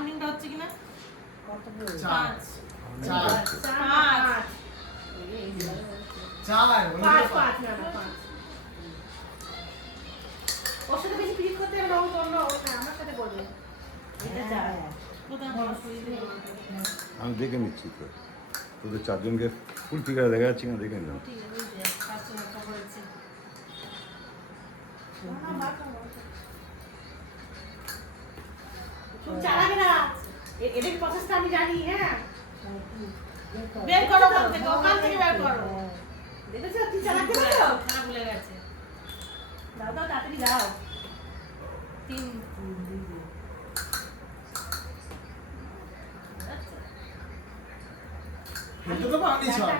কাউন্টিংটা হচ্ছে কিনা? কত 5 ওর সাথে বেশি পিরিত করতে হবে না, ও অন্য আমার সাথে করবে। এটা যা কোথায় বড় শরীরে আমি দেখে নিচ্ছি তো তোদের চারজনকে ফুল ফিগার দেখা যাচ্ছে না, দেখে নিলাম। ঠিক আছে, ওই যে পাঁচটা একটা করেছে। তুমি চালাবে না, এদের প্রসেসটা আমি জানি। হ্যাঁ, বের করো ওখান থেকে বের করো। দেখেছো তুই চালাতে পারো? খারাপ ভুলে গেছে। দাও দাও, তাড়াতাড়ি দাও। 3 কিন্তু তো পানি ছয়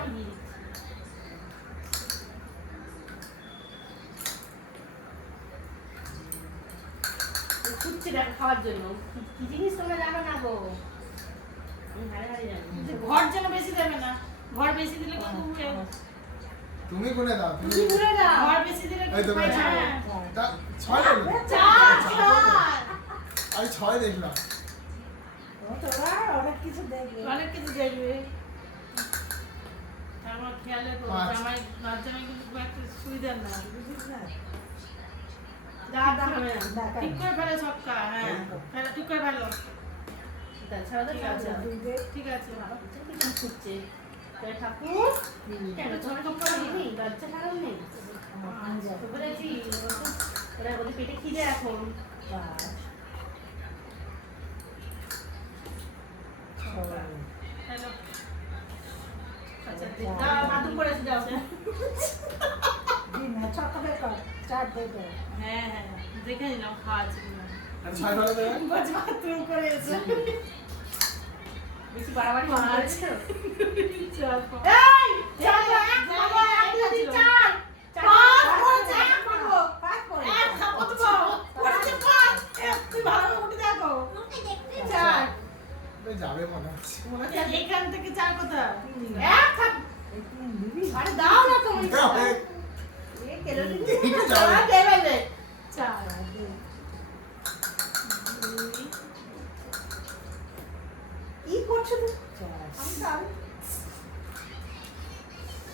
ছুটছে দেখো খাওয়ার জন্য। কি জিনিস তোমরা জানো না গো, আমি হারে হারে জানি। ঘর যেন বেশি দেবে না, ঘর বেশি দিলে কিন্তু উড়ে। তুমি কোনে দাও, তুমি ঘুরে দাও। ঘর বেশি দিলে এই তো কিন্তু বেশি। হ্যাঁ। তা 6 হলো। 4 আমি 6 দেখলাম। অনেক কিছু দেখবে। আমার খেয়ালে তো 5 জামাই নাচ জামাই কিন্তু খুব একটা সুবিধার না। যা দা হবে না। ঠিক করে ফেলে ছক্কা, হ্যাঁ ফেলে ঠিক করে ফেলো। ছাড়া দাও, ঠিক ছাড়া আছে দাও। ঠিক আছে। কি ছুটছে তাই ঠাকুর? কেন ছোট করে দিবি? বাচ্চা কারণ নেই। বলেছি ওরা ওদের পেটে খিদে এখন। ফেলো। আচ্ছা যাও, বাথরুম করে এসে যাও। হ্যাঁ হ্যাঁ দেখে নিলাম খাওয়া আছে কিনা। আর 6 ভালো দেবে। বাথরুম করে এসে বেশি বাড়াবাড়ি করেছো? চল এই চাল এক বাবা এক দিন চাল পাঁচ করে করেছে, চাল করব। পাঁচ করে এক খাবো তো করেছে পাঁচ। তুই ভালো করে উঠে দেখো। চার এই যাবে মনে হচ্ছে। মনে হচ্ছে এখান থেকে চার কথা। এক খাব। আরে দাও না তুমি। এই, এ কেলো দিন। এইটা যাবে। আর দেবে না। চার কি করছো তুমি? আমি দাও।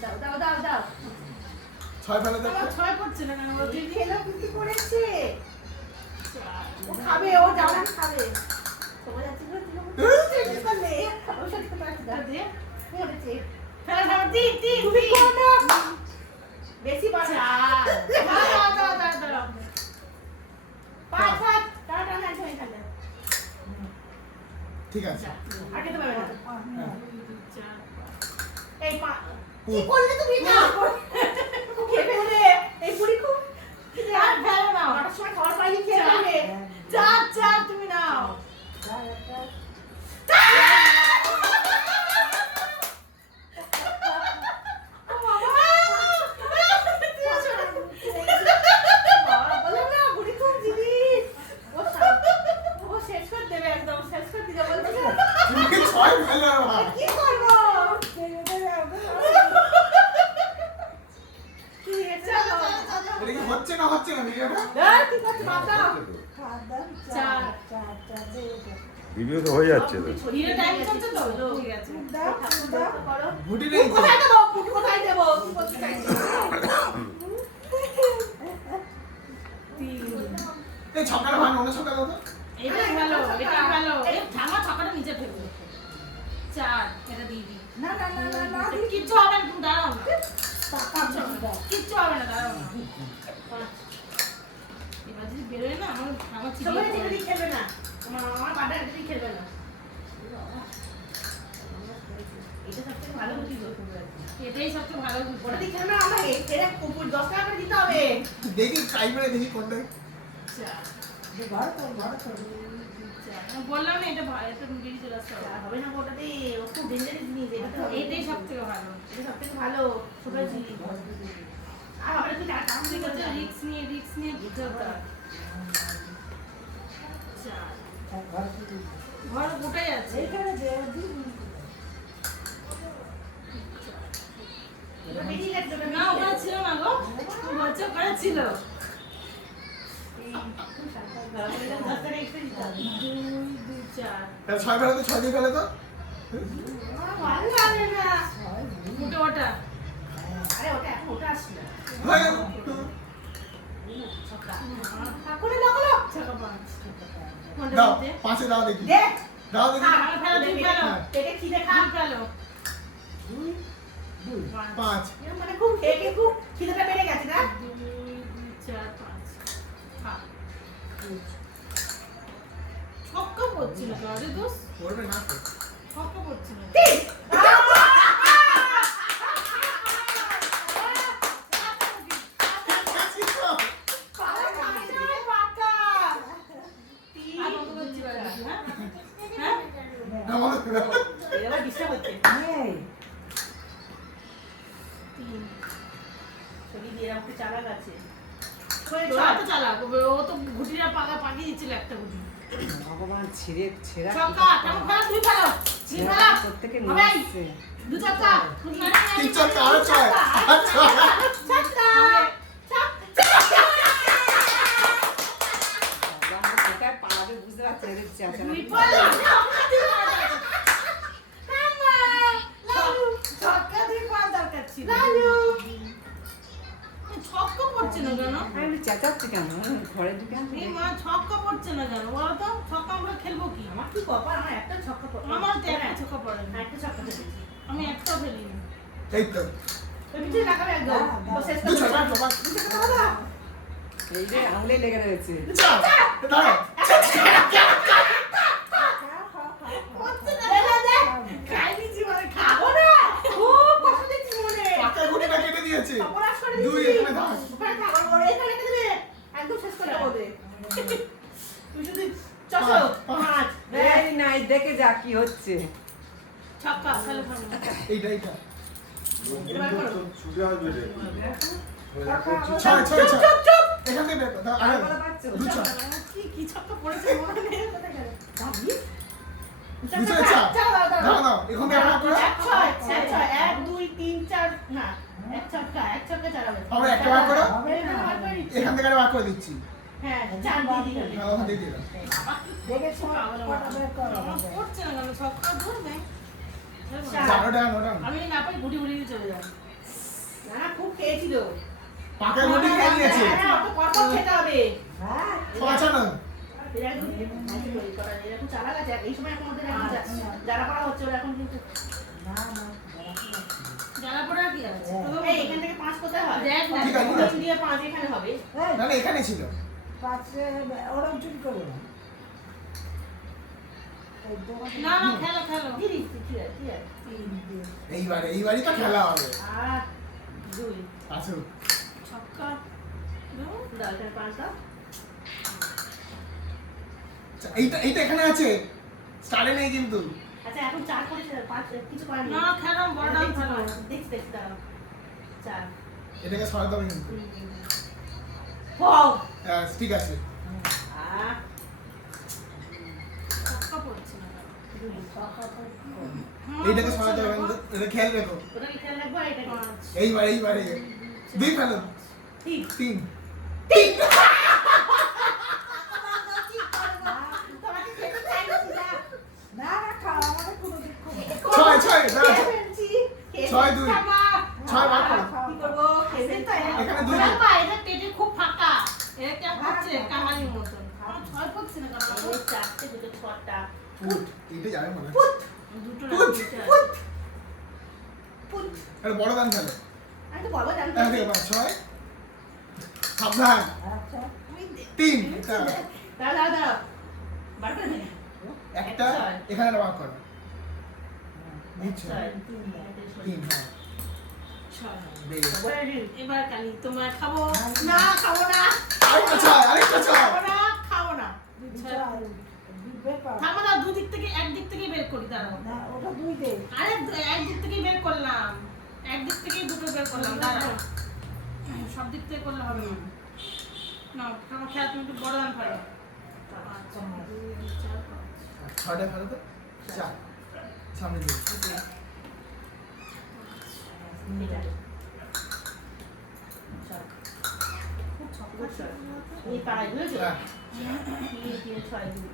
দাও দাও দাও দাও। 6 ভালো দেবে। আমার ছয় পড়ছে না কেন? ওই খেলো কি করেছে? চার। ও খাবে, ও জানা খাবে। সবাই যাচ্ছে না তুমি করলে। ও সত্যি কথা এটা আছে। দিয়ে করেছে। ফেলা ফেলা তিন তুমি করো না। বেশি বাড়া। চার। দাঁড়াও দাঁড়াও দাঁড়াও দাঁড়াও। পাঁচ পাঁচ। টাটা না ছয় খালে। ঠিক আছে। আগে তো পাবে না। হ্যাঁ। চার। এই মা কি করলে তুমি না? খেয়ে ফেলে। এই বুড়ি খুব আর ফেলো না। কটার সময় খাবার পাইনি খেয়ে ফেলে। চার চার তুমি নাও। বাবা বলে না বুড়ি খুব জিনিস। ও শেষ করে দেবে একদম, শেষ করে দিতে বলছে। তুমি 6 ভালো ভাই। কি করবো? কি হয়েছে? এটা কি হচ্ছে না ভিডিওটা? কি করছে বাবা? চার। ভিডিও তো হয়ে যাচ্ছে তো। ভিডিও টাইম চলছে তো? ঠিক আছে। করো। ভুটি নেই তো। কোথায় দেবো? ফুট কোথায় দেবো? কি করতে চাইছো? এই ছক্কাটা ভালো, অন্য ছক্কা দাও তো। এটা ভালো, এটা ভালো। এই ঠাঙা ছকাটা নিচে ফেলবো। চার, এটা দিয়ে দিই। কিচ্ছু হবে না, তুমি দাঁড়াও না। কিচ্ছু হবে না, দাঁড়াও না। পাঁচ। এবার যদি বেরোয় না, আমার চিবিয়ে সবাই পড়ে। যেদিকে খেলবে না। আমার বাটা একদিকে খেলবে না। এটা সবথেকে ভালো বুদ্ধি গো। এটাই সবচেয়ে ভালো বুদ্ধি। ওটা দিয়ে খেলবে না, আমরা এরা কুকুর 10 টাকা করে দিতে হবে। দেখি ট্রাই করে দেখি কোনটা। চার। চার। আমি বললাম না, এটা এটা বেরিয়ে চলে আসতে হবে। আর হবে না ওটা দিয়ে, ও খুব ডেঞ্জারাস জিনিস। এটা তো এটাই সবথেকে ভালো। এটা সবথেকে ভালো। ছোট জিনিস। আর আমরা তো টাকা ঠিক আছে, রিস্ক নিয়ে দিতে হবে। চার। ঘর গোটাই আছে। বেরিয়ে গেছে ওটা না, ওখানে ছিল না গো। বাচ্চা ওখানে ছিল। ধরা পড়ে গেলে 10 টাকা এক্সট্রা দিতে হবে। 2 2 4 তাহলে 6 ফেলে তো 6 দিয়ে ফেলে তো ভালো লাগে না। ওটা ওটা আরে ওটা এখন ওটা আসছে না। হয়ে গেল ছক্কা। ঠাকুরে লাগলো। ছক্কা 5 কোনটা দাও দিতে 5 দাও দেখি দে। দাও দেখি খা, ফেলো, তুমি ফেলো। পেটে খিদে খা। ফেলো 5 মানে খুব খেয়ে খুব খিদেটা বেড়ে গেছে না? 2 2 4 5 হ্যাঁ ছক্কা পড়ছে না গাড়ি দোষ পড়বে না তো ছক্কা পড়ছে না আর কত বলছি বাড়ি হ্যাঁ হ্যাঁ এবার ডিস্টার্ব হচ্ছে। 3 ছবি দিয়ে রাখতে চালা আছে। ওরা তো চালাক ও তো গুটিটা পাকিয়ে দিচ্ছিল একটা গুটি ভগবান ছেড়া ছক্কা কেমন ফেলো তুই ফেলো তুই ফেলো প্রত্যেকে হবে। নিয়ে আসছে দু ছক্কা তিন ছক্কা আরো 6 আচ্ছা ছক্কা বাবা কোথায় পালাবে বুঝতে পারছে এদের চেঁচানো দুই পালা ছক্কা দুই পা দরকার ছিল ছক্কা পড়ছে না কেন আমি চেঁচাচ্ছি কেন ঘরে ঢুকে এই মা ছক্কা পড়ছে না কেন বলো তো ছক্কা আমরা খেলবো কি আমার কি কপাল, আমার একটা ছক্কা পড়ে। আমার তো একটা ছক্কা পড়ে না একটা ছক্কা পড়েছে। আমি একটাও ফেলিনি এই তো ওই পিছনে লাগাবে একদম। ও শেষ দু করে ছক্কা দেবে। এই যে আঙুলে লেগে রয়েছে দাঁড়াও খাইনি জীবনে খাবো না। খুব কষ্ট দিচ্ছি মনে। পাকা গুটিটা কেটে দিয়েছে অপরাধ করে দুই দিচ্ছি। এখানে দাও ওখানে থাক, ওর এখানে রেখে দেবে। একদম শেষ করে দেবো ওদের। তুই শুধু চলো, পাঁচ। এই নাই দেখে যা কি হচ্ছে ছক্কা ফেলো ফেলো এইটা এইটা এবার করো। ছুটে আসবে রে 6 6 6 এখান থেকে বের কর দাও আর আরে বলা পাচ্ছ দু ছক্কা কি কি ছক্কা পড়েছে মনে নেই কোথায় গেল দু ছক্কা চলো, দাও, দাও। দাও দাও এখন দেখা করো এক ছয়, এক ছয়, 1 2 3 4 না এক ছক্কা চালাবে। আবার একটা বার করো এখানে বার করে দিচ্ছি। এখান থেকে বার করে দিচ্ছি হ্যাঁ, চার দিয়ে দিলাম। হ্যাঁ ওখান থেকে দিয়ে দাও দেখে সময় আমার পড়ছে না কেন ছক্কা ধরবে জানোটা নোটা আমি না পাই গুটি গুটি দিয়ে চলে যাব না, খুব খেয়েছিল। পাকা গুটি খেয়ে নিয়েছে হ্যাঁ, অত পরপর খেতে হবে। পছানো বিরাট গুটি। এরকম চালা গেছে। এই সময় এখন ওদের এখন যারা পড়া হচ্ছে ওরা এখন কিন্তু জ্বালা পড়া কি আছে এই এখান থেকে 5 কোথায় হয়? দেখ না ঠিক আছে, ঠিক আছে। 3 দিয়ে 5 এখানে হবে। না না এখানে ছিল না না খেলো খেলো দিয়ে দিচ্ছি, ঠিক আছে, ঠিক আছে। এইবারই তো খেলা হবে আর 2 আসো ছক্কা দাও, এখানে 5 দাও। এইটা এখানে আছে স্টারে নেই কিন্তু আচ্ছা, এখন 4 করেছে, 5 কিছু করার নেই। না খেলো বড় খেলো দেখছি দাও। 4 এটাকে সরাতে হবে কিন্তু ওয়াও। ঠিক আছে ছক্কা পড়ছে না কেন? 2 এইটাকে সরাতে হবে কিন্তু এটা খেয়াল রেখো ওটা কি খেয়াল রাখবো? এটা কি? এইবারে দুই ফেলো ঠিক। 3 তোমাকে খেতে চাই না, সুজা। 6 দাঁড়া ফেলছি। 6 2 খাবা। 6 বার করো কি করবো? খেতে তো এখানে দুই না পা এটা পেটে খুব ফাঁকা এটা কেমন হচ্ছে কাহানির মতন আমার ছয় পড়ছে না কেন ওই 4টে, 2টো, 6টা। ফুট এইটা যাবে মনে হয় দুটো পুত, রাখতে পুত। পুত। আরে বড় দান খেলো আমি তো বলবো জানতে এখান থেকে 6 সাবধান 3 দাও। বার করে দে। একটা এখানে বার করো নিচ্ছ 6 3 হ্যাঁ ছয় বেরিয়ে বলে দিন। এবার কালি তোমার খাবো না, খাবো না। আরেকটা 6 খাবো না, খাবো না। থামো না দুদিক থেকে একদিক থেকে বের করি দাঁড়াও আরে একদিক থেকে বের করলাম একদিক থেকে দুটো বের করলাম দাঁড়াও সব দিক থেকে করলে হবে না না তোমার খেয়াল তুমি একটু বড় দান ফেলো 6টা ফেলো তো 4 সামনে দিয়ে এটা। চল। এই পাড়ায় বুঝেছো? হ্যাঁ তিন ছয় দুই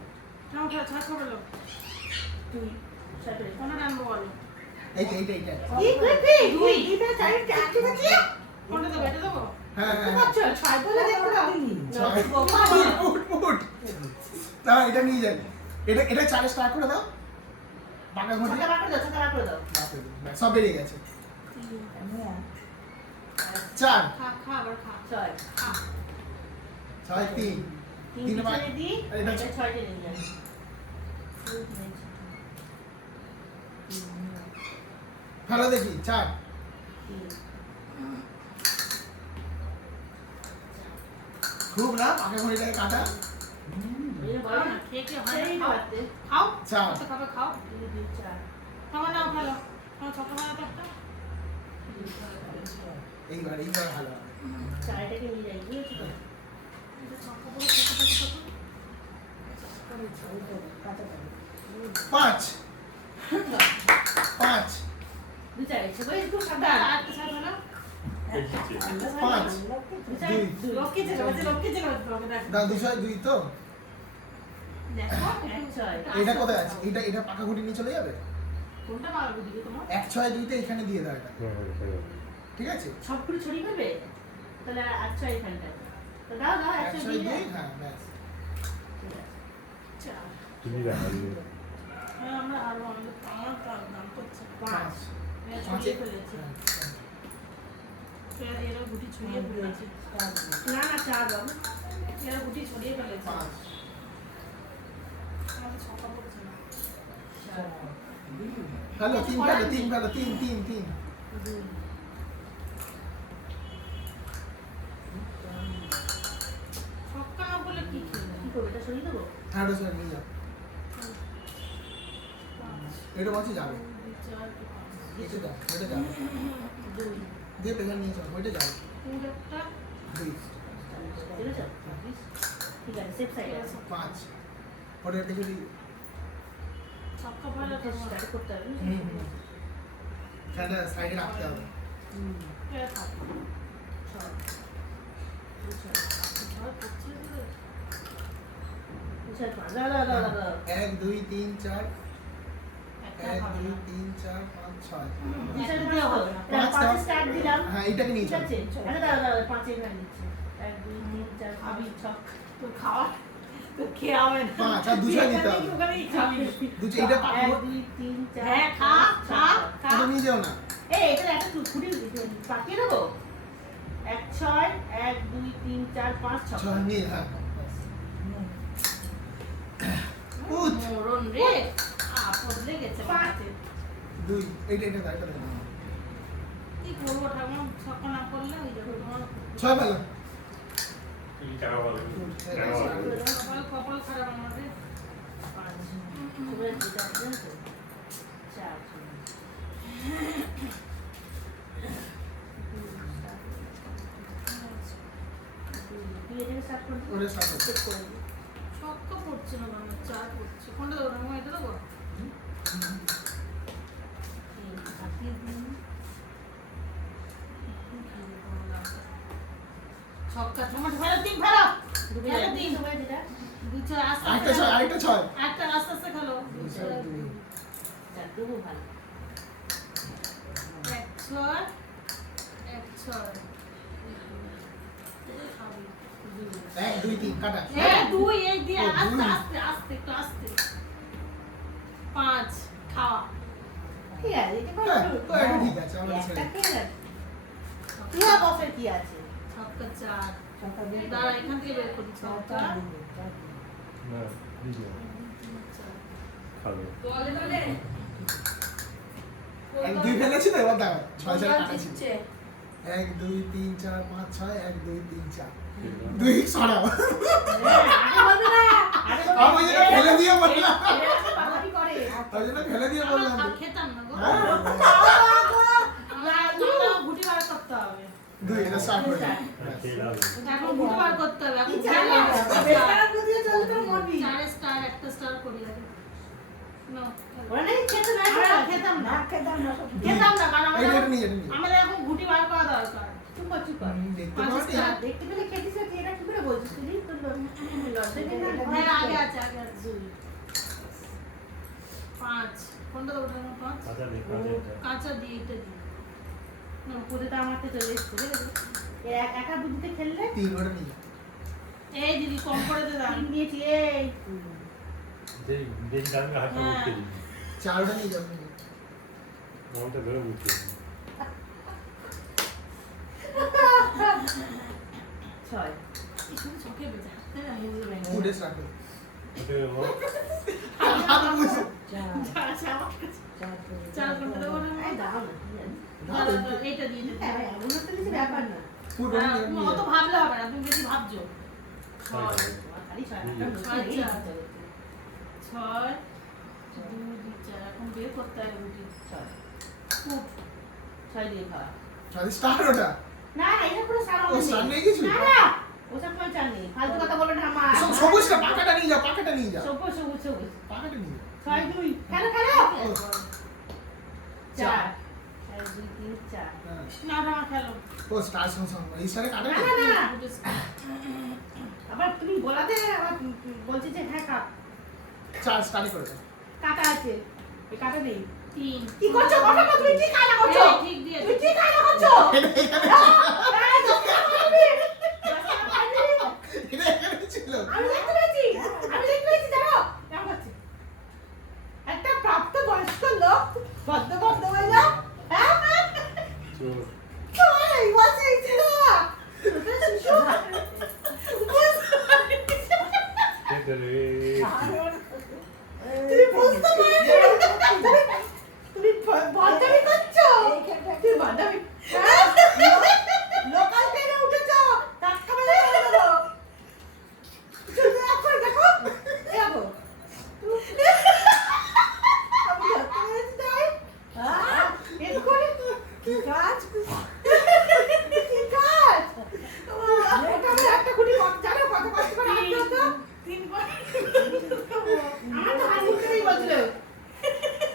নাও খেলা ছাড় করে লো দুই ছয় পেরে কোনটা টানবো বলো এইটা কি করবি দুই দুইটা চার চারটে আছে কোনটা দেবো এটা দেবো হ্যাঁ হ্যাঁ আচ্ছা ছয় বলে দেখো না ছয়। উঠ। না এটা নিয়ে যাই এটা চারে স্টার্ট করে দাও বাঁকা ঘুরে ছটা বার করে দাও ছটা বার করে দাও সব বেরিয়ে গেছে 4 খা খা আবার খা ছয় খা 6 3 তিন তিন বার পিছনে দিই এটা এটা ছয়টা নিয়ে যাই ভালো দেখি 4 খুব না বাঁকা ঘুরিটাকে কাটা খাও না খেয়ে খেয়ে হয় না, খাও। সেই খাও চার। কত খাবে খাও খাও নাও ভালো খাও ছক্কা মারা তো একটা এইবার ভালো হবে। চারটাকে নিয়ে যাই বুঝেছো তো? এটা ছক্কা বলে কত 5 5 দুই চার সবাই একটু একটা সাবধান আরেকটা ছাড় হলো পাঁচ। দুই চার দুই। দুই লক্ষ্মী ছিল লক্ষ্মী ছিল দা 2 তো দেখো এক ছয় এটা কোথায় আছে এটা পাকা ঘুরি নিয়ে চলে যাবে কোনটা মারবো দিদি তোমার 1 6 2 তে এখানে দিয়ে দাও এটা ঠিক আছে সবগুলো ছড়িয়ে ফেলবে তাহলে আর ছয় এখানটায় তো দাও দাও 1 একশো 6 দিয়ে 2 দাও হ্যাঁ ব্যাস চার তুমি দেখা হ্যাঁ, আমরা আরো আমাদের আমার দাম করছে 5 ছড়িয়ে ফেলেছি এরা গুটি ছড়িয়ে ফেলেছি না না চার দাও এরা গুটি ছড়িয়ে ফেলেছি 5 আমাদের ছক্কা পড়ছে না হ্যালো 3 ভালো 3 ছক্কা না বলে কি খেলবে কি করবে এটা সরিয়ে দেবো হ্যাঁ ওটা নিয়ে যাও এটা বলছি যাবে এটা যাও দুই দিয়ে পেছনে নিয়ে যাও ওইটা যাও পুরোটা 2 বুঝেছো ঠিক আছে সেফ সাইড আছে 5 ওটা দেখে দিই ছক্কা ভালো তো স্টার্ট করতে হবে সেটা সাইডে রাখতে হবে এরা থাকবে ছয় ছয় পড়ছে তো ছয় পাঁচ দাও দাও দাও দাও 1 2 3 4 একটা 1 হবে 2 না 3 4 5 6 নিচে দেওয়া হবে না পাঁচ পাঁচে দাও। স্টার্ট দিলাম হ্যাঁ এইটাকে নিয়ে ঠিক যাও আছে আরে দাও দাও পাঁচে এখানে দিচ্ছি এক দুই তিন চার খাবি পাঁচ ছক তোর খাওয়া তোর খেয়ে হবে না 5 আর দুটো নিতে হবে ওখানেই খাবি দুটো এটা পাকা এক দুই তিন চার হ্যাঁ খা খা খা ওটা নিয়ে যাও না এই এটা একটা ফুটি পাকিয়ে দেবো এক ছয় এক দুই তিন চার পাঁচ ছয় 6 নিয়ে হ্যাঁ উঠ মরণ রে পড়লে গেছে পাতে 2 এইটা দাও কি করবো ঠাকুমা ছক্কা না পড়লে ওই যাবে তোমার 6 ভালো কপাল কপাল খারাপ আমাদের পাঁচ তোমরা যেটা আছে তো চার তুই এটাকে স্টার্ট করবি ওরে সাথে চেক করে দিবি ছক্কা পড়ছে না মানে চার পড়ছে কোনটা দেবো ঠাকুমা এটা দেবো ছক্কা তোমার ভালো তিন ভালো ডুবে খেলো যাবে তিন তোমরা যেটা দুই ছয় আস্তে আরেকটা 6 একটা আস্তে আস্তে খেলো চার দেবো ভালো এক ছয় এক ছয় 1 2 3 কাটা দুই এই দিয়ে ও, আস্তে দুই। আস্তে আস্তে একটু আস্তে পাঁচ খাওয়া ঠিক আছে এটা কোনো হ্যাঁ, ও এটা ঠিক আছে আমরা একটা ছেড়ে খেয়ে যাবে ইহা বসের কি আছে ছক্কা চার দাঁড়া এখান থেকে বের করি ছক্কা খাবে 1 2 ফেলেছি তো এবার দাও 6 6 কাটাছি 1 2 3 4 5 6 1 2 3 4 2 সরাও আমি যেটা ফেলে দিয়ে বললাম তাই জন্য ফেলে দিয়ে বললাম খেতাম না গো হ্যাঁ। গুটি বার করতে হবে 2 এটা স্টার্ট করে এখন গুটি বার করতে হবে এখন চার স্টার একটা স্টার করি আগে নাও ওরা নাকি খেতে না আমরা খেতাম না খেতাম না কারণ এটা আমাদের নিয়ে এটা নিয়ে আমাদের এখন গুটি বার করা দরকার কচু কর। দেখতে পাঁচ পাচ্ছি স্টার। দেখতে পেলে খেতিস না, তুই এটা কি করে বলছিস তুই? তোর লজ্জা নেই না? হ্যাঁ, আগে আছে, আগে আছে। 5 কোনটা দেবো? 5 কাঁচা দিয়ে এটা দিই। পুজো তো আমাকে চলে এসছে, দেখেছো? একা দুধে খেললে 3 ওটা নিয়ে যা। এই দিদি কম করে দে দাম। তিন দিয়েছি, এই বেশি দামে হাতটা হ্যাঁ। উঠতে দিই 4 ওটা নিয়ে যাও। মনটা ধরে উঠতে দিই 6 একটু চোখে বেজা তাই না বুঝতে পারি ফুডে স্টার্ট করো। ওতে ও হাত মুছে। চাল কোনটা দেবো না? এই দাও না, কি জানি। দাও, দাও, দাও, এইটা দিয়ে দে। হ্যাঁ, এমন তো কিছু ব্যাপার না। ফুড ওটা হ্যাঁ, নিয়ে অত যাও। ভাবলে হবে না, তুমি বেশি ভাবছো। 6 খালি 6 টাকা ছয়, এই চার। হচ্ছে। 6 2 4 এখন বের করতে হবে রুটি। 6 ফুট 6 দিয়ে খাওয়া। তাহলে স্টার্ট ওটা। না না, এটা পুরো সারা ও, সার নেই কিছু? না না, ওসব কোনো চাল নেই, ফালতু কথা বলো না আমার। সবুজটা পাকাটা নিয়ে যাও, পাকাটা নিয়ে যাও। সবুজ সবুজ সবুজ। পাকাটা নিয়ে যাও। 6 2 খেলো খেলো। ও, 4 1 2 3 4। হ্যাঁ। না না খেলো। ও স্টার সং এই স্টারে কাটা না নেই? না না, আবার তুমি বলাতে আবার বলছি যে হ্যাঁ কাট 4 স্টারে করে দাও। কাটা আছে, এই কাটা নেই। 3 কি করছো কথা বলো, তুমি কি কাটা করছো? ঠিক দিয়ে তুমি কি কাটা করছো? এটা এখানে এই, দশ টাকা পাবি। দশ টাকা পাবি। এটা এখানে ছিল। আমি দেখতে পেয়েছি, আমি দেখতে পেয়েছি, জানো কেমন করছে? একটা প্রাপ্ত বয়স্ক লোক বদ্ধ বদ্ধ হয়ে যা, হ্যাঁ চোর এই বসে ছিল ছোট শিশু খেতে রে তুমি বুঝতে পারছো? তুমি বদনামি করছো, তুমি বদনামি লোকাল ট্রেনে উঠেছো, ধাক্কা মেরে চলে গেলো। শুধু এখন দেখো, এই দেখো। আমি ধরতে পেরেছি তাই? এর করে কি কাজ? কি কাজ? এটা আমি একটা খুঁটি জানো কত কষ্ট করে আনতে হতো? 3 বার আমার তো হাত মুটকেই বলছিল।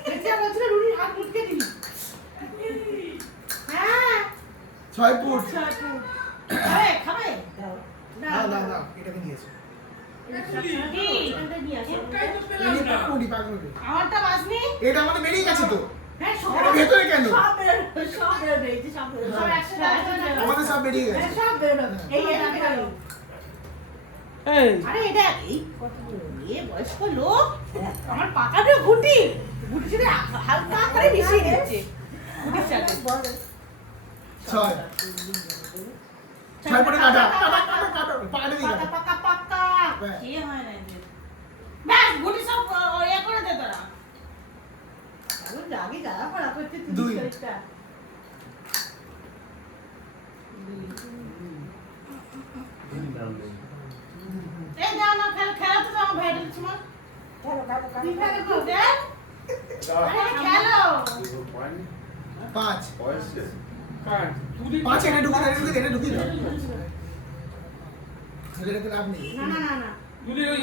বেঁচে বলছিল রুটির হাত মুটকে দিবি। হ্যাঁ। 6 ফুট। 6 ফুট খাবে খাবে দাও। দাও দাও দাও, এটাকে নিয়ে এসো। কি? এখানটা নিয়ে আসো। এই পাকুড়ি পাকুড়ি। আমারটা বাজনি এটা আমাদের বেরিয়ে গেছে তো। হ্যাঁ, সব এটা ভেতরে কেন? সব বেরোলো, সব বেরোলো, এই যে সব বেরোলো। সব একসাথে আছে। আমাদের সব বেরিয়ে হ্যাঁ, গেছে। সব বেরোলো। এই এটা বেরোলো। আরে এটা এই কত মেয়ে বয়স্ক লোক আমার পাকাটা ঘুটি ঘুটি সাথে হালকা করে মিশিয়ে দিচ্ছে ঘুটির সাথে 6 6 ফুটে কাটা। কাটা কাটা কাটা। পাকাটা দিয়ে পাকা দাও। পাকা পাকা কি হয় না এদের ব্যাস গুটি সব ইয়ে করে দে তোরা এখন আগে যাওয়া পড়া করছে দুই। 30 তারিখটা দাম নেই এই দাও না খেলা তো আমার ভাইটা দিচ্ছি মা তুই ফেলে বল দেখ আরে খেলো 5 বয়সে 5 এটা ঢুকে দাও, এটা ঢুকে দাও। এটাতে লাভ নেই। না না না না যদি ওই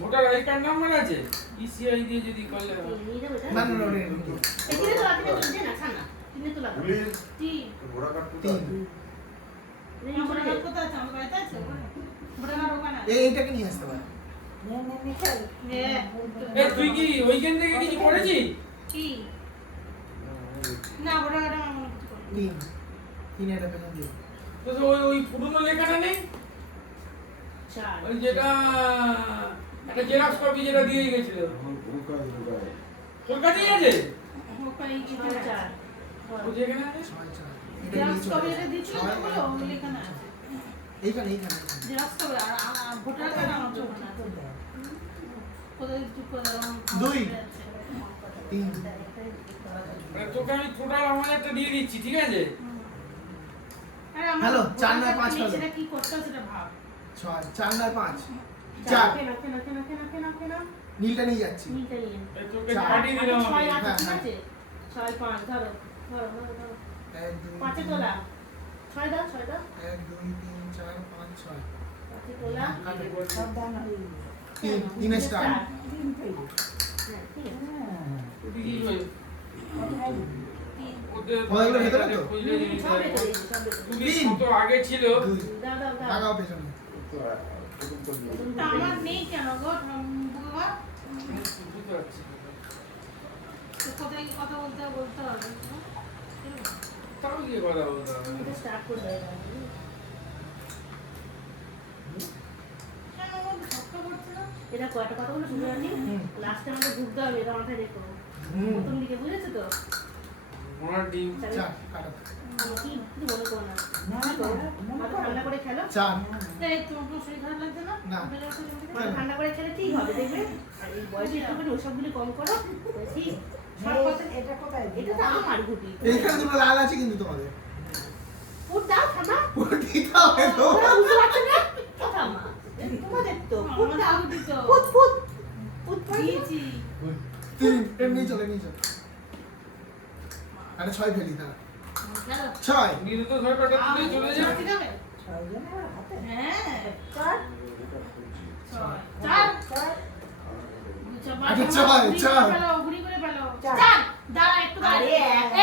ভোটার আই কার্ড নাম্বার আছে ইসিআই দিয়ে যদি করলে হয়। নিয়ে যাবো এটা না না না ওটা ঢুকে। এখানে তো রাখতে চলছে না ছানা কিনে তো লাগবে পুলিশ কি ঘোড়া কাট 3 আমার হাত কোথায় আছে আমার বাড়িতে আছে বড় না ওখানে এইটাকে নিয়ে আসতে পারে। এ তুই কি ওইখান থেকে কিছু করেছিস? কি না বড় গাড়ি আমার মনে কিছু করে 3 এটা পেছন দিয়ে। তো ওই ওই পুরনো লেখাটা নেই? চার ওই যেটা একটা জেরক্স কপি যেটা দিয়ে গেছিল তোর কাছেই আছে? ওখানে কি চার ও যেখানে আছে? 6 4 জেরক্স কপি এটা দিছিল তো বলো ওগুলো এখানে আছে এইখানে জেরক্স কপি আর ভোটার কার্ড আমার ওখানে আছে কোথায় চুপ করে দাও দুই। 3 মানে তোকে আমি টোটাল আমার একটা দিয়ে দিচ্ছি, ঠিক আছে? হ্যালো, 4 নয় 5 হলো। সেটা কি করতে হবে সেটা ভাব 6 4 9 5 চার 4 কেনা কেনা কেনা কেনা কেনা কেনা নীলটা নিয়ে যাচ্ছি। নিতে নিয়ে এই তোকে চার। পাঠিয়ে দিলাম আমি। ছয় আছে হ্যাঁ, ঠিক হ্যাঁ। আছে 6 5 ধরো ধরো ধরো ধরো 1 2 পাঁচে তোলা 6 দাও 1 2 3 4 5 6 পাঁচে তোলা 3 স্টার। হ্যাঁ ঠিক আছে ওটি কি হয়ে? ও মধ্যে ওগুলো ভেতরে তো? খুঁজলে জিনিস সব রেখে দিয়েছি, সব রেখে দিয়েছি। পুলিশ তিন। কত আগে ছিল। দুই দাও, দাও, দাও। লাগাও পেছনে তা আমার নেই কেন গো বাবা? বুঝতে পারছি। তো কোথায় কি কথা বলতে হবে বলতে হবে। তাও দিয়ে কথা বলতে হবে। এটা start করে দাও, দাও। কেন গো, ঝক্কা পড়ছে না? এটা কয়টা কথাগুলো শুনে আনি লাস্টে আমাকে ঘুরতে হবে, এটা মাথায় রেখো। প্রথম দিকে বুঝেছো তো? ওনার ডিম চার কাটো কি কিছু মনে করো না। মাথা ঠান্ডা করে খেলো। চার এই তোমার কোনো শরীর খারাপ লাগছে না? না। মাথা ঠান্ডা করে খেলে ঠিক হবে, দেখবে। আর এই বয়সে একটুখানি ওসবগুলি কম করো, ঠিক? সব কথা এটা কোথায় এটা তো আমার ঘুটি। এইখানে দুটো লাল আছে কিন্তু তোমাদের ফুট দাও, থামা। পুরো দিতে হবে তো ওরা বুঝতে পারছে না? থামা। তোমাদের তো ফুট আমার দাও। দাও দিত। ফুট ফুট ফুট করে দিও। দিয়েছি। তিন এমনি চলে নিয়ে চলে আরে ছয় ফেলি না গেল। ছয় নীল তো সরকারটা তুলে চলে যায়। ঠিক আছে? ছয়জনের হাতে হ্যাঁ। চার ছয়। চার। চার আগে ছয়, ছয়। ঘুরি করে ফেলো। চার। চার। দাঁড়া, একটু দাঁড়া। আরে,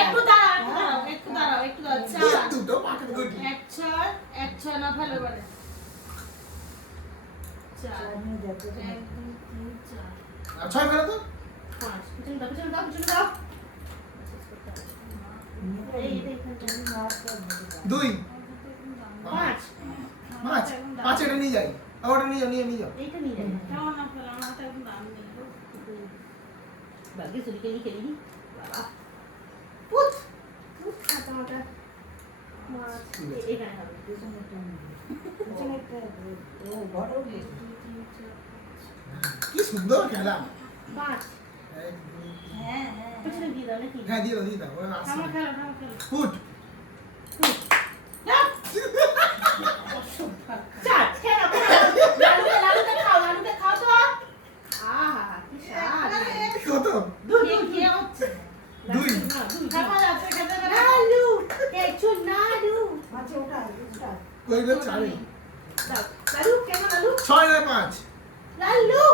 একটু দাঁড়া, একটু দাঁড়াও, একটু দাঁড়াও, একটু দাঁড়াও। চার। দুটো পাটের গুটি এক ছয় না ফেলো এবারে। চার। চার নিয়ে যাচ্ছে 1 2 3 4 আর ছয় ফেলো তো পাঁচ। পিছনে দাও, পিছনে দাও, পিছনে দাও। এই এটা এখানটা। দুই পাঁচ। পাঁচ পাঁচ এটা নিয়ে যাই ওটা নিয়ে যাও নিয়ে যাও এইটা নিয়ে যাবে। কেমন না ফেলো, আমার হাতে একদম দাম নেই। বাকি সুরিকে নিয়ে খেলি। বাবা। পুত। পুত খাতা মাটা। মাছ। এখানে হবে। পিছনে একটা পিছনে একটা ও বড় 1 2 3 4 কি সুন্দর খেলা পাঁচ। এক দুই তিন। হ্যাঁ হ্যাঁ পিছনে দিয়ে দাও নাকি? হ্যাঁ দিয়ে দাও ওরা আসছে আমার খেলো, আমার খেলো। ফুট চার। খেয়ে নাও, খেয়ে নাও। লালুতে খাও, লালুতে খাও তো। আহা, কি স্বাদ। কত দুই, কে দুই, কে হচ্ছে? দুই। না, দুই। খাওয়া যাচ্ছে, খেতে দেবে না? লালু, কিছু নাড়ু। মাঝে ওটা ওটা কইবে চারে দাও। লালু, কেন লালু? ছয় নয় পাঁচ লালু।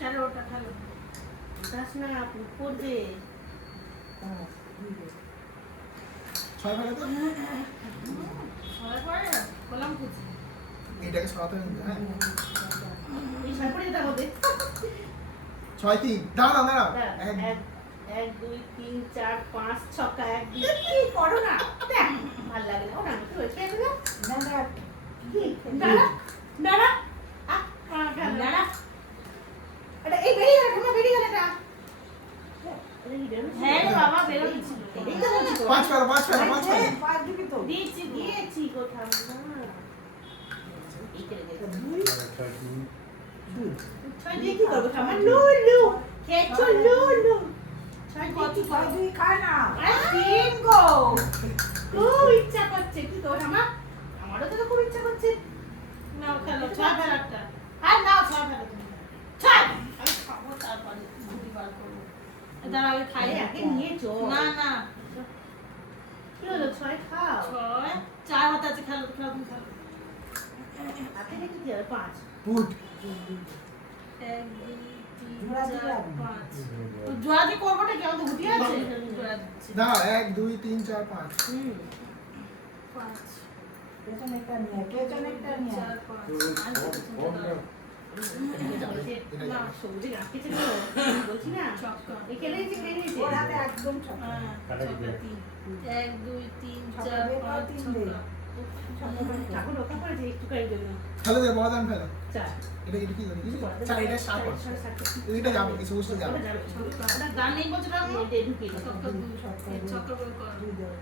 চলো ওটা খেলো। দাস না, পড়বে। ছয় ফেলো তো সবাই পড়ে বললাম খুঁজি। এটাকে সরাতে হবে হ্যাঁ এই ছয় পড়ে যেতে হবে। ছয় তিন দাঁড়াও দাঁড়াও দাঁড়া, এক এক, দুই, তিন, চার, পাঁচ, ছক্কা, এক, দুই। কি করো না? দেখ, ভাল লাগে না। ওটা আমি কি হয়েছে এগুলো? না না কি? দাঁড়া, দাঁড়া। দাঁড়া। এটা এই বেরিয়ে গেল, ঠাম্মা বেরিয়ে গেল এটা। এটা কি বেরোচ্ছে? হ্যাঁ রে বাবা, বেরোনি ছিল। এটাই তো বলছি তো। পাঁচ ফেলো পাঁচ ফেলো পাঁচ ফেলো পাঁচ দিবি তো দিয়েছি দিয়ে। দিয়েছি গো ঠাম্মা। এই করে দে। দুই দুই ছয় দিয়ে কি করবো ঠাম্মা? লুলু। খেয়েছো লুলু। ছয় দিয়ে কি ছয় করবো? দুই খায় না আরে তিন গো। খুব ইচ্ছা করছে। কি করবো ঠাম্মা? আমারও তো খুব ইচ্ছা করছে। নাও খেলো, ছয় ফেলো একটা। আর নাও ছয় ফেলো তুমি। ছয়। আমি খাবো তারপরে গুটি বার করবো। দাঁড়াও আমি খাই আরে আগে নিয়ে চল। না না। কি হলো? ছয় খাও। ছয়। চার হাতে আছে, খেলো খেলো তুমি খেলো। হাতে রেখে কি হবে? পাঁচ। ফুট 1 2 3 জোড়া দিলে 4 আপনি। 5 তো জোড়া দিয়ে করবোটা কি? আমাদের গুটি আছে? জোড়া দিচ্ছি। দাঁড়াও এক দুই তিন চার পাঁচ হুম। 5 পেছনে একটা নিয়ে পেছনে একটা নিয়ে 4 5 না, সবজি রাখতেছে তো। বলছি না। ছক্কা। এই খেলেই যে খেয়ে নিয়েছে। ওর হাতে একদম ছোট হ্যাঁ, ছক্কা 3 1 2 3 ছক্কা 4 দিয়ে পাও 5 তিন দিয়ে। ছক্কা। ঠাকুর রক্ষা করেছে একটুখানি জন্য। ফেলো দে বড় দান ফেলো চার। এটা কি করে কিছু করাতে চার এটা পারবে না। সাত চার, আছে ছয়, সাত, এটা যাবে এই সমস্ত যাবে ওটা যাবে। ওটা গান নেই বলছো না? এটা ঢুকিয়ে দাও। ছক্কা 2 ছক্কা বের কর। দুই দাও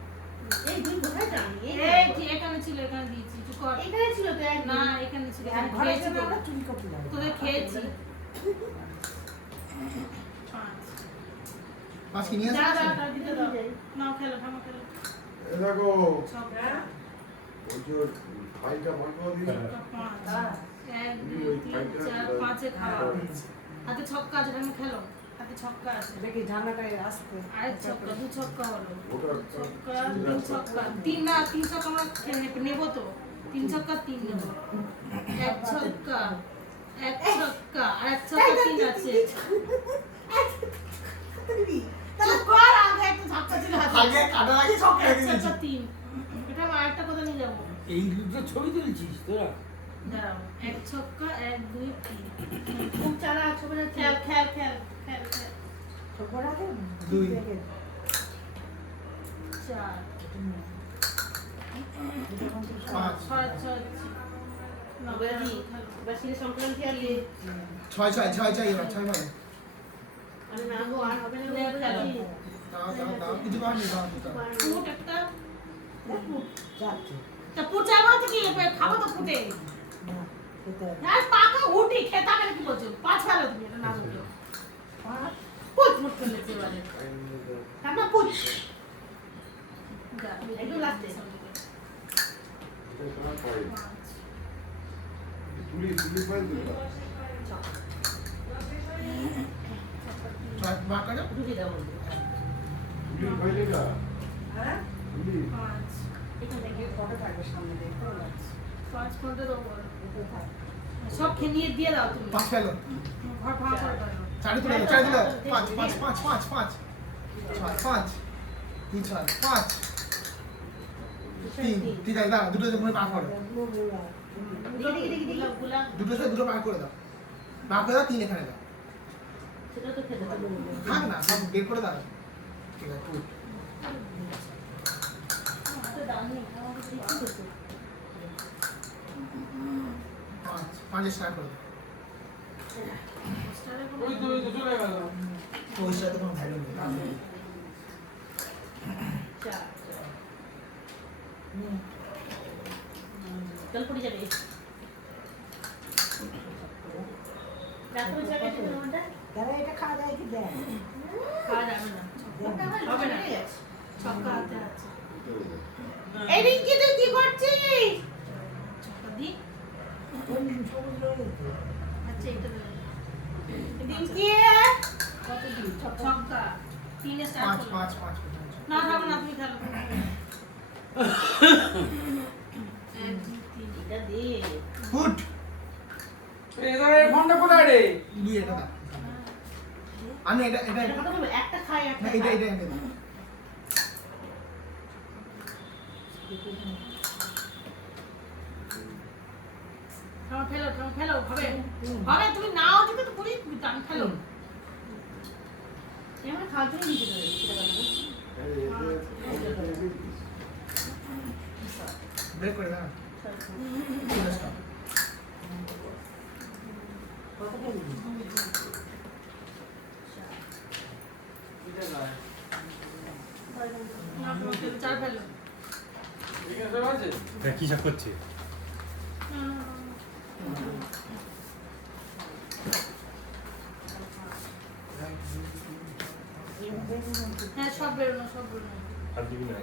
এই দুই কোথায় জানি? এই কি এখানে ছিল, এখানে দিয়েছি একটু কর। এখানে ছিল তো এক। না এখানে ছিল, আর এখানে ঘরে খেয়েছি জন্য তো। আমরা চুরি করতে যাবো তোদের খেয়েছি। 5 পাঁচ কি নিয়ে যা আসো যা তার দিতে দাও। নাও খেলো, থামো খেলো। এ দেখো ছক্কা বলছি ওর ফাইলটা বার করে দিন ছক্কা 5 1 2 3 4 5 এ খাওয়া। হাতে ছক্কা আছে, তুমি খেলো। হাতে ছক্কা আছে। দেখি ঝামেটায় আসতে আরেক ছক্কা, 2 ছক্কা হলো। ওটা ছক্কা 3 ছক্কা 3 না 3 ছক্কা আমরা নেবো তো। 3 ছক্কা 3 নেব। 1 ছক্কা 1 ছক্কা আর 1 ছক্কা 3 আছে। আগে কাটার আগে সব খেয়ে এক দিয়েছি। ছক্কা 3 এটা আমার একটা কথা নিয়ে যাবো এই দুটো ছবি তুলছিস তোরা? দাঁড়াও এক ছক্কা 1 2 3 খুব চারা ছবি যাচ্ছে খেল খেল খেল খেল খেল ছোকরাকে দুই। 4 পাঁচ 6 6 নবরাজি বাসির সংক্রান্তি আর লে ছয় ছয় ছয় ছয় এবার ছয় ভাই মানে না গো আর হবে না খেলো। দাও দাও দাও কিছু পাওনি দাও দাও। ফুট একটা যাচ্ছে তা পুচা মাছ কি খাবো তো ফুটে না খেতে হবে। আর পাকা উঠি খেতা মানে কি বলছো 5 ফেলো তুমি এটা না বলছো পাঁচ পুচ মুট করে লেতে বলে কামা পুচ একটু লাগতে তুলি তুলি পাই দিল ছয় বার করে ঢুকে দাও বন্ধু তুলি পাইলে না হ্যাঁ তুলি 5 এখান থেকে ফটো থাকবে সামনে দেখতে পাচ্ছি 5 কোনটা দেবো দেখতে থাক সব খেয়ে নিয়ে দিয়ে দাও তুমি পাঁচ ফেলো ঘর ভাঙা করে দাও চারি তুলে চারি তুলে পাঁচ পাঁচ পাঁচ পাঁচ পাঁচ ছয় পাঁচ তিন ছয় পাঁচ তিন ঠিক আছে দাও দুটো যখন পার করে গুলাব গুলাব দুটো সাথে দুটো পার করে দাও পার করে দাও তিন এখানে দাও সেটা তো খেতে পারবো থাক না সব বের করে দাও ঠিক আছে পুট তো দাও নি আমাকে কি করতে পাঁচ পাঁচে স্টার্ট করে দাও ওই তো চলে গেল। তো ওই সাথে কোনো ভ্যালু নেই তার জন্য। 4 চল পড়ে যাবে রাত্রে যাবে তোমারটা তারা এটা খাওয়া যায় কি দেয় খাওয়া যাবে না হবে না ছক্কা হাতে আছে এই রিঙ্কি তুই কি করছিস ছক্কা দি ওই সবুজ রয়েছে আচ্ছা এটা দে রিঙ্কি কত দিন ছক্কা 3 এ স্টার্ট পাঁচ করো পাঁচ পাঁচ না খাবো না তুমি খেলো 1 2 3 এটা দে ফুট এদের ফোনটা কোথায় রে? দুই এটা দাও আমি এটা এটা এটা কথা বলবো একটা খাই না একটা এটা এটা এনে দাও ফেলো ফেলো হবে হবে তুমি নাও দিকে তো পুরি টান ফেলো এমন খাওয়ার জন্য নিতে দেবে সেটা কথা ব্রেক করে দাও ঠিক আছে কত খাবি এটা নয়। না তুমি চার ফেলো এখানে সব আছে? এটা কি সব করছে হ্যাঁ সব বেরোনো সব বেরোনো আর দিবি না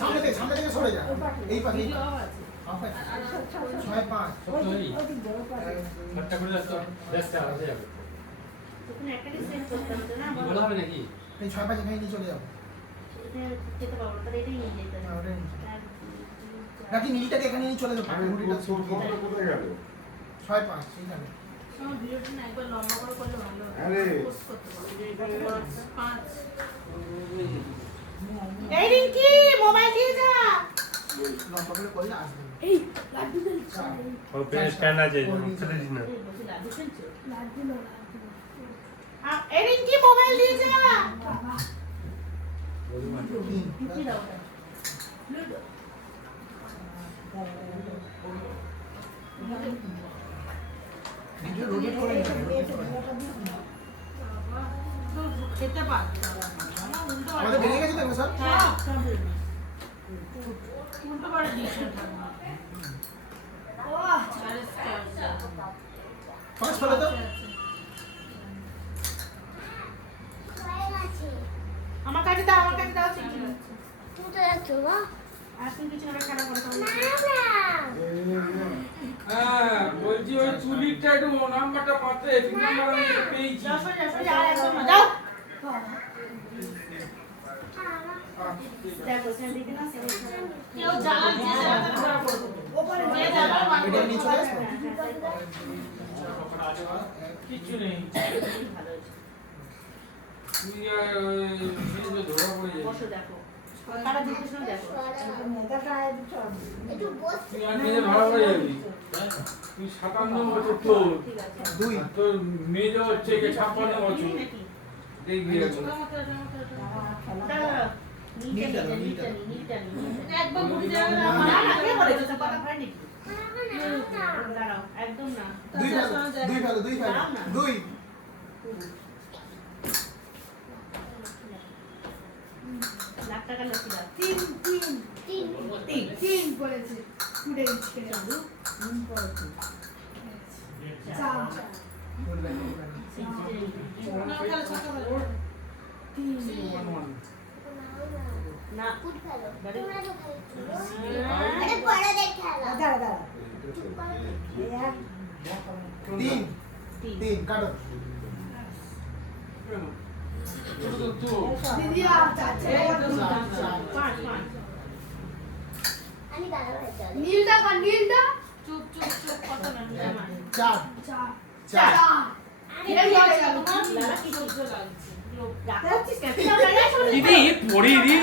সামনে থেকে সরে যা এই পাশে এই ভিডিও অফ আছে পাশে ছয় পাঁচ একটা করে যাস তো ব্যস্ত আছে যাবে তখন একটা সেট করতে হতো না বলা হবে নাকি এই ছয় পাঁচ এখানে নিয়ে চলে যাও এটা খেতে পারবো তাহলে এটাই নিয়ে যেতে না, হবে ওটাই নিয়ে যাও। নাকি নীলটাকে এখানে নিয়ে চলে যাও আমি মুড়িটা তোর ফোনটা কোথায় গেল ছয় পাঁচ এইখানে আমার ভিডিওটা না একবার লম্বা করে করলে ভালো হবে আরে। পোস্ট করতে পারবো 5 এই রিঙ্কি মোবাইল দিয়ে যা লম্বা করে করলে আসবে এই লাড্ডু দে চার। ওর পেন স্ট্যান্ড আছে ফেলে দিস না বলছি লাড্ডু খেলছো লাড্ডু লো এই রিঙ্কি মোবাইল দিয়ে যা তিন কি দাও ওটা ভিডিও রোটেট করে নিও, rotate করে নিও। বাবা তো খেতে পারতাম না উল্টো আমাদের বেরিয়ে গেছে তো স্যার হ্যাঁ উল্টো করে দিয়েছেন ওহ চারে স্টার পাঁচ ফেলো তো আমার কাছে দাও চিঠি আর তুমি কিছু না খারাপ করে হ্যাঁ, বলছি ওই তুলিরটা একটু নাম্বারটা পাতে পিন নাম্বার আমি এটা পেয়েছি। যাও সরে যা আর একদম না যাও দেখো সেন দিদি না সেন কেউ জ্বালান যে জ্বালাতে ধরা পড়বো ওপরে যে জ্বালাও বার এটা করবো। নিয়ে চলে আসবে কিচ্ছু নেই। ভালো হয়েছে তুই আর ওই মেজো ধরা পড়ে যাবি। বসো দেখো কাটা দিতে শুনে দেখো তুই আর মেজো ধরা পড়ে যাবি। তুই 57 বছর তোর, ঠিক আছে দুই আর তোর মেজো হচ্ছে গিয়ে 56 বছর। নাকি দেখবি এখন। একবার ঘুরে যাবে না কে বলেছে তো পাতা হয় নাকি দাঁড়াও একদম না দুই ফেলো দুই লাখ টাকা লক্ষ্মী দাও তিন পড়েছে ফুটে গেছে চার না দাঁড়া দাঁড়া তিন কাটো দিদি চাচ্ছে পাঁচ নীলটা কর নীলটা চুপ চুপ চুপ কত না চার চার চার দিদি এ পড়ে রে,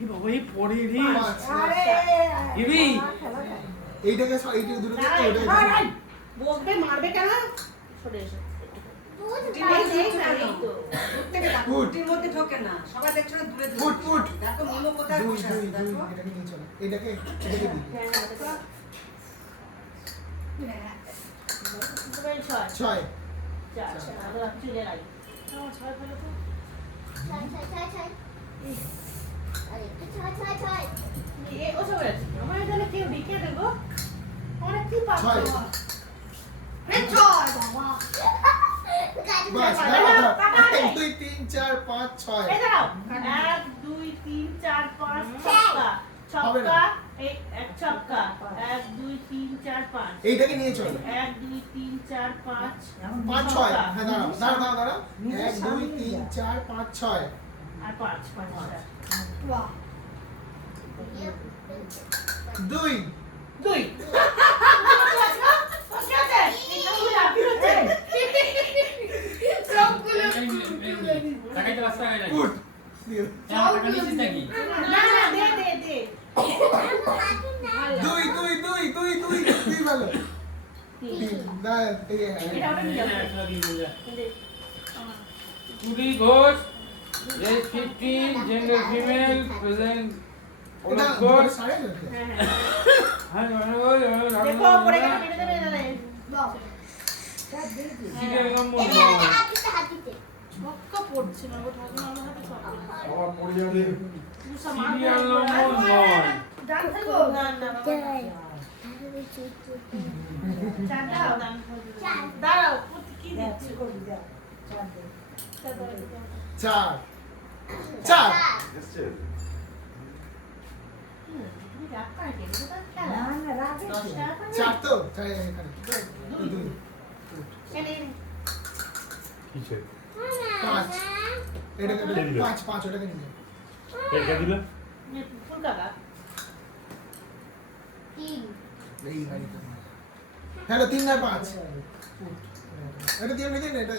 এ বাবা এ পড়ে রে। পাঁচ দিদি এইটাকে দুটো থেকে ওটাকে বকবে মারবে কেন সরে এসো গুটির মধ্যে ঢোকে না, সবাই দেখছো না দূরে ফুট ফুট দেখো মিমো কোথায় দুই বসে দুই আছে দুই দেখো। এটাকে নিয়ে চলো এটাকে দিই ছয় আমার এখানে কেউ লিখে দেবো অনেক কি পাচ্ছ ছয় ছয় বাবা বাস দাঁড়াও এক দুই তিন চার পাঁচ ছয় এই দাঁড়াও 1 2 3 4 5 ছক্কা ছক্কা এই এক ছক্কা 1 2 3 4 5 এইটাকে নিয়ে চলো 1 2 3 4 5 পাঁচ ছয় হ্যাঁ দাঁড়াও এক দুই তিন চার পাঁচ ছয় আর 5 বাহ দুই দুই টাকাটা রাস্তা গায় ফুট দিয়ে দাও। টাকা নিছিস নাকি? না না দে দে দে দুই দুই দুই দুই দুই দুই ভালো তিন না এই এটা ওটা নিয়ে যাবো একশো দিন বলে। টুডি Ghosh, age 15, gender female, present এটা ঘোষ। দুটো সাড়ে গেছে হ্যাঁ হ্যাঁ দেখো পরে কেন মেরে দেবে না রে বাহ সিরিয়াল নম্বর ছক্কা পড়ছে না ওটা আমার হাতে ছক্কা আবার পড়ে যাবে সিরিয়াল নম্বর 9। ডান থাকো না না চার দাও দাঁড়াও কি দিচ্ছি চার চার এসছে তুমি রাগ করে কে এটা না না রাগে 10 টাকা চার তো চার এখানে দুই এনে কিসে পাঁচ এটাকে পাঁচ পাঁচ ওটাকে নিয়ে যাও এটা দিল? ফুল কাকা এই গাড়িটা হ্যালো তিন না পাঁচ এটা দিয়ে নিয়ে এটা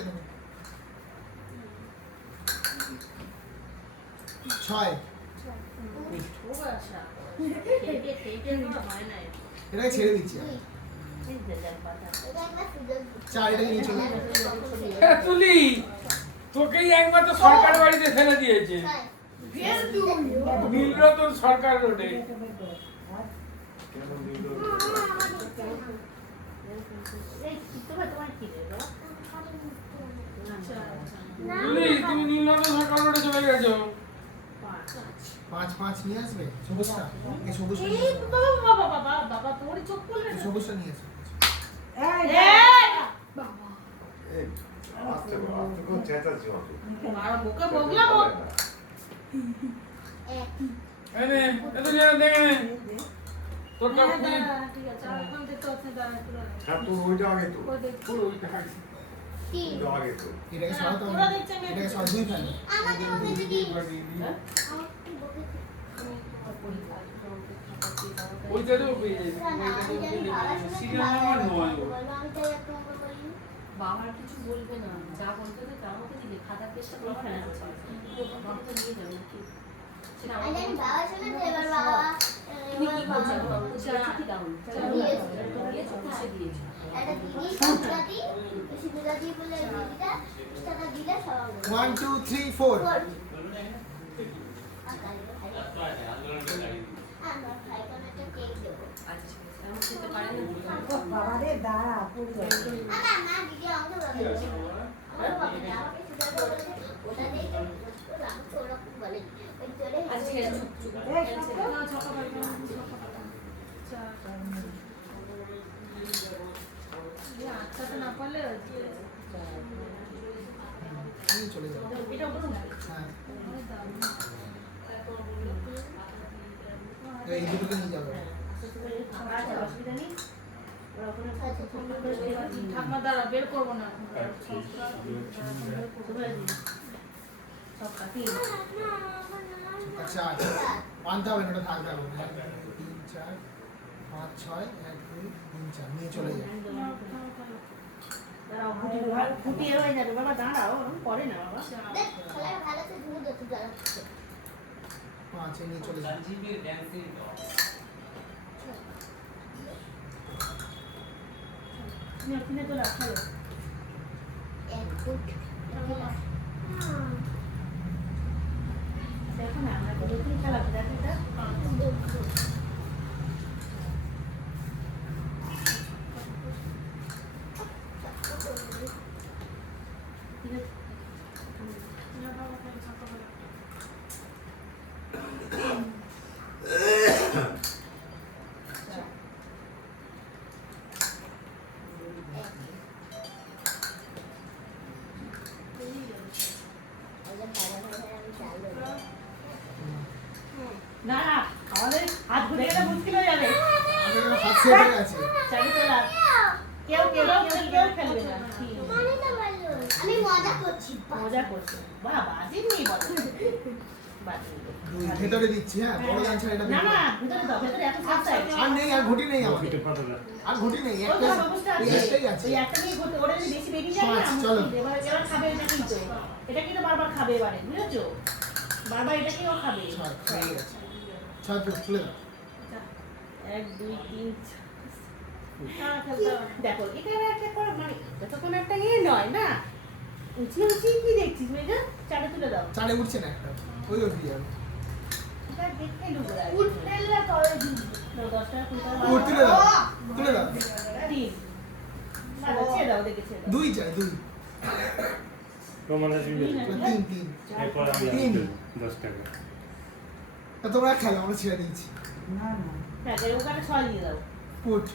ছয় ও আচ্ছা এইটা তো হয় না এটাকে ছেড়ে দিচ্ছি এই যে দেখ পাতা চার এটাকে নিয়ে চলে তুলি তোকেই একবার তো সরকার বাড়িতে ফেলে দিয়েছে, ফের দুই নীলরতন সরকার রোডে। এই তোমার তোমার কি দেবো আচ্ছা তুলি তুমি নীলরতন সরকার রোডে চলে গেছো। পাঁচ পাঁচ নিয়ে আসবে সবুজটা এই সবুজটা নিয়ে এই আসবে। বাবা বাবা বাবা বাবা তোর চোখ খুলবে এই না সবুজটা নিয়ে আসবে এই এই বাবা এই আস্তে আস্তে কোন চেঁচাচ্ছি অত আর মুখে বগলা বল এনে এত যেন দেখে নে তোর কাপ তুই ঠিক আছে আর এখন তো আছে দাঁড়া হ্যাঁ তো ওইটা আগে তো পুরো ওইটা খাই। ওইটা আগে তো এটাকে সরাতে হবে তোরা দেখছেন এটাকে সরা দুই ফেলো ওইটা তো পেয়ে যাবে, ওইটা তো পেয়ে যাবে। Serial number 9। বাবার কিছু বলবে না, যা বলবে তো তার মধ্যে দিবে, খাতা পেশটা করে ফেলা আছে, বাবা তো নিয়ে যাবে নাকি? সেটা আমার আমি বাবা শুনে তো এবার বাবা তুমি কি বলছো? চিঠি দাও, দিয়েছো, খুশি দিয়েছো। একটা দিদি সিদ্ধি সিদ্ধি বলে দিদিটা টাকা দিলে সব হবে 1 2 3 4 আমার ভাই কোনো একটা কেক দেবো আচ্ছা ঠিক আছে, আমি খেতে পারি না। বাবা রে দাঁড়া পুরো আমার না দিদি আমাকে বলে আমার বাবা আমাকে সিদ্ধি বলে ওটা দেখে ওরা ওরকম বলে ওই চলে আচ্ছা ঠিক আছে, চুপ চুপ। না ছক্কা পাইবে না, ছক্কা পাইবে না। চার। আচ্ছা তো না পারলে আমি চলে যাব এটা উপরে না। হ্যাঁ এই দুটোকে নিয়ে যাবে আচ্ছা অসুবিধা নেই, ওরা ওখানে ঠাকুমা দ্বারা বের করবো না। ছক্কা তিন আচ্ছা মানতে হবে না, ওটা থাকতে হবে 1 2 3 4 5 6 1 2 3 4 নিয়ে চলে যাবে দাঁড়াও, ফুটিয়ে হয়ে যাবে বাবা, দাঁড়াও, ওরকম করে না বাবা। দেখ খেলার ভালো তো দুধ হতে যাচ্ছে 5 নিয়ে চলে যাবে সঞ্জীবের ড্যান্সিং তুমি ওখানে তো রাখো, এক ফুট দেখো না আমরা তো দুটোই খেলাবো, দেখো এটা না না, আমাদের হাত ঘুরে গেলে মুশকিল হয়ে যাবে। আমাদের হাত সেট হয়ে গেছে চাবি তোলা, কেউ কেউ কেউ কেউ খেলবে না। মানে তো ভালো আমি মজা করছি মজা করছে বাবা, বাজি নেই বলো, বাজি নেই। দুই ভেতরে দিচ্ছি হ্যাঁ বড় গান ছাড়া এটা না বের না, করো। ভিতরে দাও, ভিতরে এত সাথে আর নেই আর ঘটি নেই আমার আর ঘটি নেই একটা এই একটাই আছে ওই একটা নিয়ে ঘুরতে, ওটা যদি বেশি বেরিয়ে যায় না, পাঁচ, চলো। মুশকিল। এবার এবার খাবে এটা কিন্তু, এটা কিন্তু বারবার খাবে এবারে, বুঝেছো? বারবার এটাকেও খাবে। ছয় হয়ে গেছে ছয় ফুট তুলে দাও 1 2 3 হ্যাঁ, খেলতে হবে। দেখো এটা একটা করে মানে এটা তো কোনো একটা ইয়ে নয় না, উঁচি উঁচি কি দেখছিস মেজা? চালে তুলে দাও, চালে উঠছে না একটা ওই উঠে যাবে এটা দেখে নেবো। উঠ ফেললে করে দিই 10 টাকা 20 টাকা উঠ তুলে দাও তুলে দাও 3 আচ্ছা ছেড়ে দাও, দেখে ছেড়ে দাও। দুই চাই দুই তোমাদের তিন তিন এরপর আমি তিন। 10 টাকা তা তোমরা খেলো আমরা ছেড়ে দিয়েছি না না, হ্যাঁ এর ওখানে 6 দিয়ে দাও। ফুট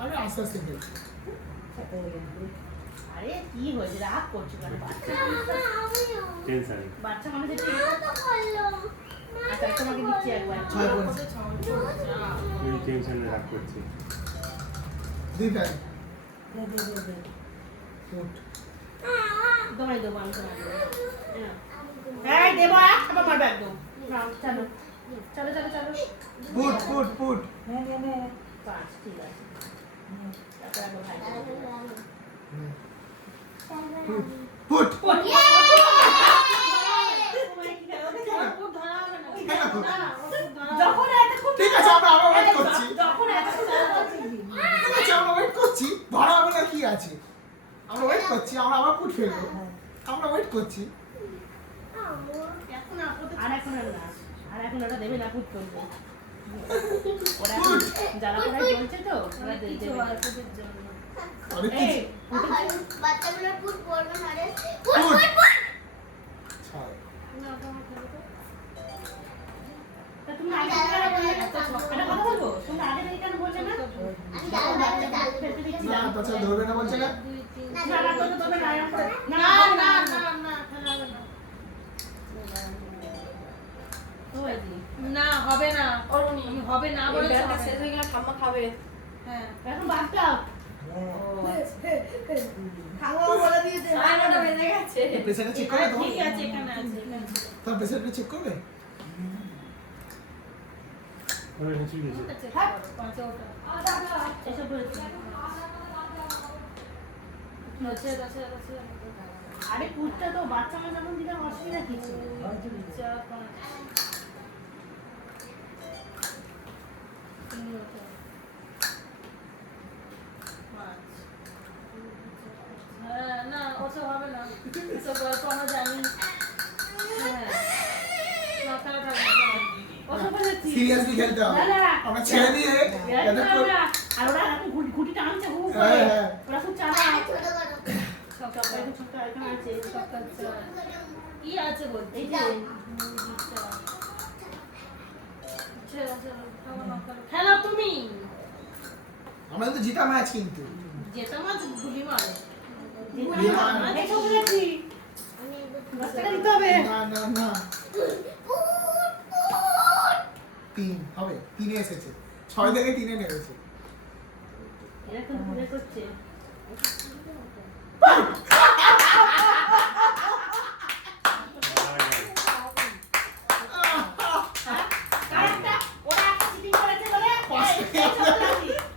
আরে আস্তে আস্তে খেলো আরে কি হয়েছে, রাগ করছো কেন? বাচ্চা আমিও টেনশন বাচ্চা মানুষ একটু তো বললো আচ্ছা তোমাকে দিচ্ছি একবার। ছয় পড়েছে আমি টেনশনে রাগ করছি দুই ফ্যান ফুট তোমায় দেবো, আমি তোমায় দেবো। হ্যাঁ দেবো, আবার মারবে একদম। নাও, চলো চলো চলো চলো। ফুট ফুট ফুট 5 ঠিক আছে। তারপর একবার ভাই ফুট ফুট তোমায় কি খেলো? খুব ধরা হবে না। কেন? না, ও খুব ধরা হবে না। যখন এত খুব ঠিক আছে আমরা আবার ওয়েট করছি যখন এত খুব ঠিক আছে আমরা ওয়েট করছি ধরা হবে না কি আছে আমরা ওয়েট করছি আমরা আবার ফুট ফেলবো আমরা ওয়েট করছি এখন আপাতত আর এখন আর না, আর এখন ওটা দেবে না, ফুট করবে ওরা ফুট। যারা পড়ায় চলছে তো ওরা অনেক দেবে কিছু না। হয় তোদের জন্য। অনেক এই কিছু বাচ্চাগুলোর ফুট পড়বে না রে ফুট ছয় না, তোমার খেলো তো। তা তুমি আগে থেকে কেন বললে না? একটা কথা বলবো, তুমি আগে থেকে কেন বললে না? আমি জানো বাচ্চা জানো ফেলতে না দিচ্ছিলাম। বাচ্চা ধরবে না বলছে না 2 3 না না তো তবে না এরকম করে- না না না না খেলা হবে না। হয়েছে। না হবে না, অরুণী, আমি হবে না এই বলে ব্যাগটা শেষ হয়ে গেলে ঠাম্মা খাবে। হ্যাঁ এখন বাচ্চাও খাওয়া বলে দিয়েছে 9টা বেজে গেছে। প্রেসারটা চেক করবে ঠিক তোমার আছে, এখানে আছে, এখানে আছে। তোমার প্রেসারটা চেক করবে ওরে হেঁচড়ে দিয়েছে ওটা check করো, পাঁচে ওটা। এসব হয়েছে। রচে রচে রচে আরে পুরটা তো বাচ্চা মানুষ যখন দিলাম অসুবিধা কিছু চার পাঁচ তিন পাঁচ হ্যাঁ না ওসব হবে না ওসব গল্প আমরা জানি হ্যাঁ না খেলা থাকবে ওসব বলেছি সিরিয়াসলি খেলতে হবে না, না। আমরা ছেড়ে দিয়ে যাতে করে- আর ওরা এখন ঘুটি টানছে হু হু হ্যাঁ, করে হ্যাঁ। ওরা খুব চালা ছোট করো সকাল একটু ছোট্ট এখানে আছে সকাল চার কি আছে বলতে এই যে খেলো তুমি আমাদের তো জিতা ম্যাচ কিন্তু যেটা মাছ গুলি মারে এই তো বলেছি বাচ্চাটা দিতে হবে না না না 3 হবে 3 এসেছে 6 থেকে 3 এ নেমেছে এরা তো ঘুরে করছে ওরা একটা চিটিং করেছে বলে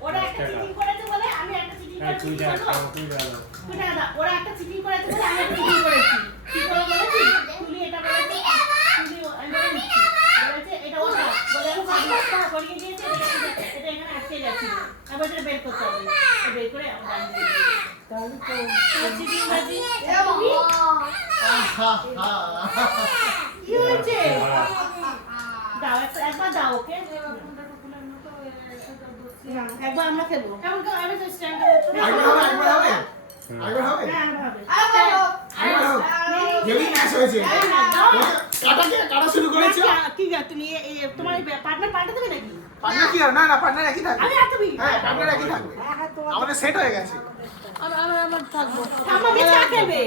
ওরা একটা চিটিং করেছে বলে আমি একটা চিটিং হ্যাঁ, তুই যা করেছি খাও, তুই যা দাও। ওরা একটা চিটিং করেছে বলে আমি একটা চিটিং করেছি কি করে বলেছি তুলি এটা বলেছে তুলি আমি বলে দিচ্ছি বলেছে এটা ওটা বলে আমি পাঁচটা করিয়ে দিয়েছি এটা এখানে আটকে গেছে আবার এটা বের করতে হবে এটা বের করে আমি দাঁড়িয়ে দিয়েছি তাহলে তো চিটিং বাজি কি হয়েছে দাও একবার দাও ওকে একবার আমরা খেলবো একবার হবে একবার হবে হ্যাঁ আমরা হবে একবার হবে হেভি ম্যাচ হয়েছে কাটা শুরু করেছে কি তুমি তোমার পার্টনার পাল্টে দেবে নাকি পার্টনার কি হবে? না না পার্টনার একই থাকবে আমি আর তুমি হ্যাঁ পার্টনার একই থাকবে আমাদের সেট হয়ে গেছে আমার থাকবো আমার মেয়ে চা খেলবে